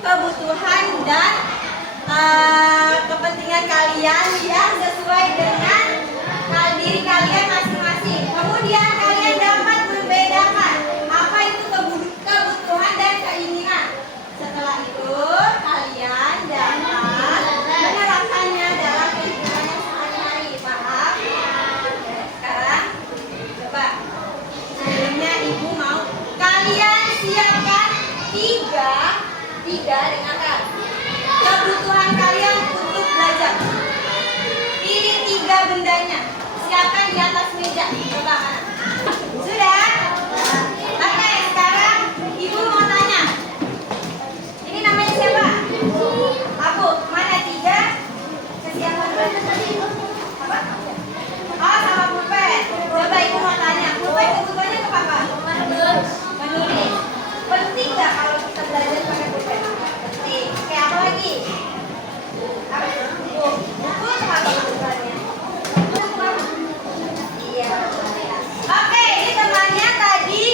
kebutuhan dan kepentingan kalian yang sesuai dengan diri kalian masing-masing. Kemudian kalian dapat membedakan apa itu kebutuhan dan keinginan. Setelah itu kalian dapat menerapkannya dalam kehidupan yang sehari-hari. Paham? Sekarang coba sebelumnya ibu mau kalian siapkan tiga dengarkan kebutuhan kalian untuk belajar. Pilih 3 bendanya, siapkan di atas meja. Coba mana? Sudah? Oke, sekarang ibu mau tanya. Ini namanya siapa? Abu. Mana 3? Kesiapan apa? Oh, sama pulpen. Coba ibu mau tanya. Pulpen kebutuhannya ke apa? Menulis. Penting nggak kalau kita belajar pakai pulpen? Penting. Kayak apa lagi? Apa? Buku apa kebutuhannya? Iya. Oke, ini temannya tadi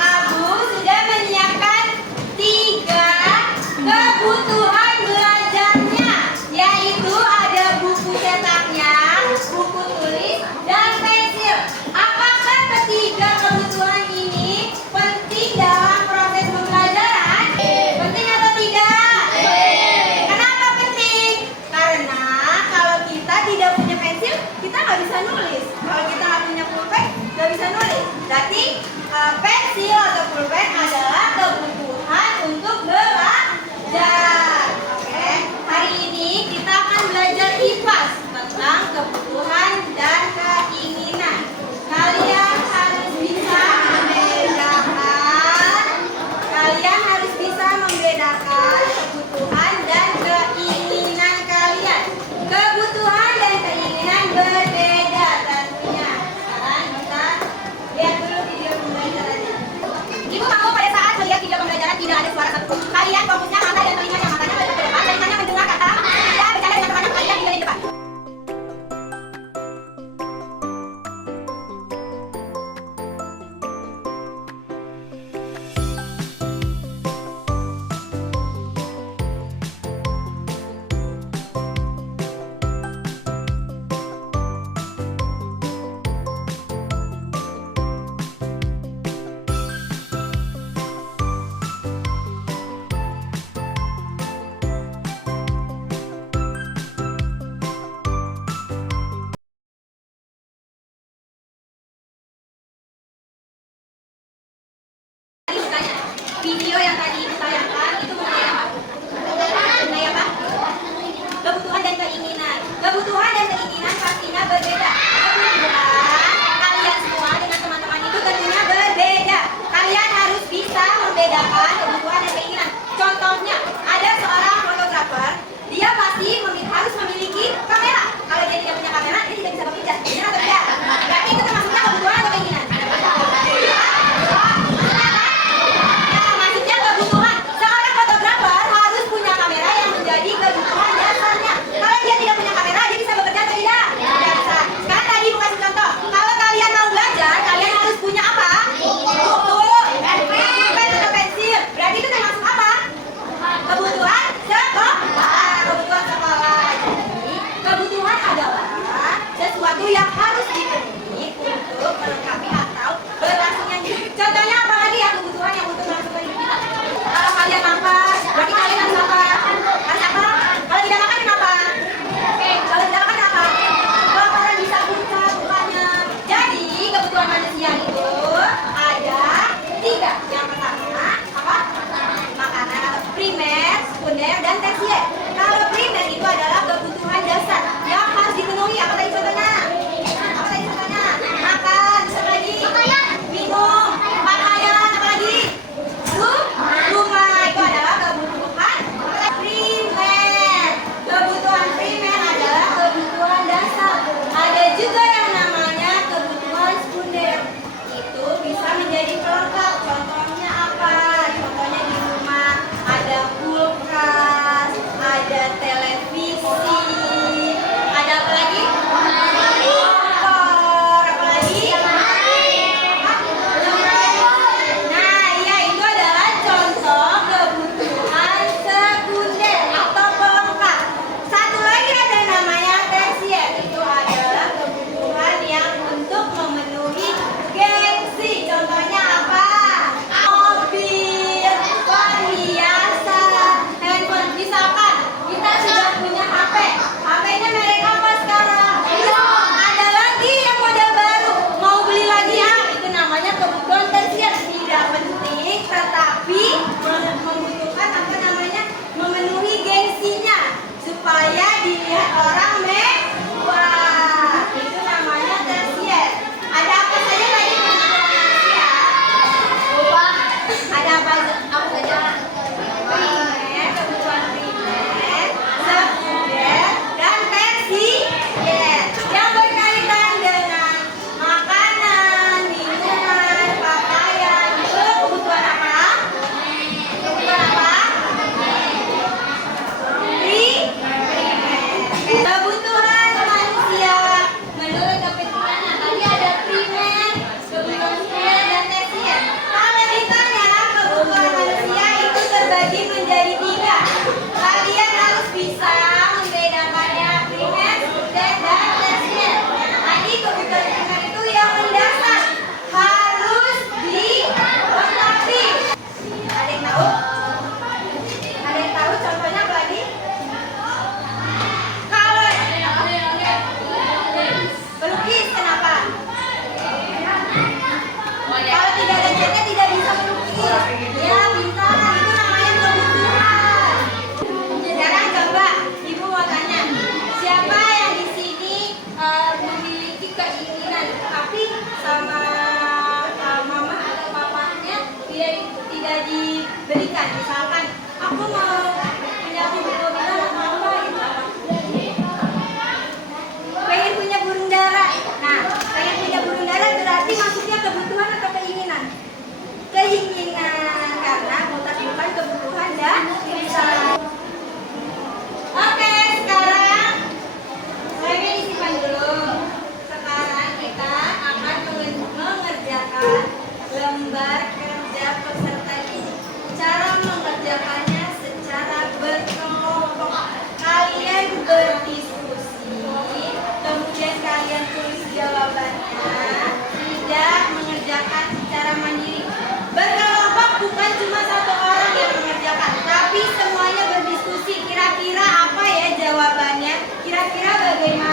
Abu sudah menyiapkan 3 kebutuhan belajarnya, yaitu ada buku cetaknya, buku tulis, dan pensil. Apakah ketiga kebutuhan ini penting dalam proses pembelajaran? Penting atau tidak? Kenapa penting? Karena kalau kita tidak punya pensil, kita nggak bisa nulis. Kalau kita nggak punya pulpen, nggak bisa nulis. Berarti pensil atau pulpen adalah kebutuhan untuk belajar. Oke, hari ini kita akan belajar IPAS tentang kebutuhan dan keinginan. Kalian harus bisa membedakan kebutuhan dan keinginan kalian. Kebutuhan dan keinginan berbeda tentunya. Sekarang kita lihat dulu video pembelajarannya. Ibu mau pada saat melihat video pembelajaran tidak ada suara satupun. Kalian fokusnya mata dan telinganya. Matanya melihat ke depan, telinganya mendengar kata. Tidak bercanda dengan teman-teman kalian di depan. Video yang tadi ditayangkan itu mengenai apa? Mengenai apa? Kebutuhan dan keinginan. Kebutuhan dan keinginan pastinya berbeda. Kebutuhan kalian semua dengan teman-teman itu tentunya berbeda. Kalian harus bisa membedakan kebutuhan dan keinginan. Contohnya, ada seorang fotografer, dia pasti harus memiliki kamera. Kalau dia tidak punya kamera, dilihat orang mewah. Itu namanya tersier. Ada apa saja tadi kebutuhan manusia? Ada apa saja? Primer, kebutuhan primer, sekunder, dan tersier yang berkaitan dengan makanan, minuman, pakaian. Itu kebutuhan apa? Kebutuhan apa? Kebutuhan manusia menurut kebutuhannya tadi ada primer, kebutuhan sekunder, dan tersier. Kalau ditanya kebutuhan manusia itu terbagi menjadi 3. Kalian harus bisa membedakannya primer, sekunder, dan tersier. Tadi kebutuhan primer itu yang mendasar harus dilengkapi. Ada yang tahu? Ada yang tahu contohnya apa lagi? Pelukis, kenapa? Kalau tidak ada catnya tidak bisa melukis. Ya bisa, itu namanya kebutuhan. Sekarang coba ibu mau tanya, siapa yang di sini memiliki keinginan tapi sama mama atau papanya tidak diberikan? Misalkan aku mau punya mobilan atau apa gitu. Pengen punya burung dara. Nah, pengen punya burung dara berarti maksudnya kebutuhan atau keinginan? Keinginan, karena bukan kebutuhan dan bisa. Oke, sekarang remnya disimpan dulu. Sekarang kita akan mengerjakan lembar kerja peserta ini. Cara mengerjakannya secara berkelompok. Kalian berdiskusi, kemudian kalian tulis jawabannya, tidak mengerjakan secara mandiri. Berkelompok bukan cuma satu orang yang mengerjakan, tapi semuanya berdiskusi. Kira-kira apa ya jawabannya? Kira-kira bagaimana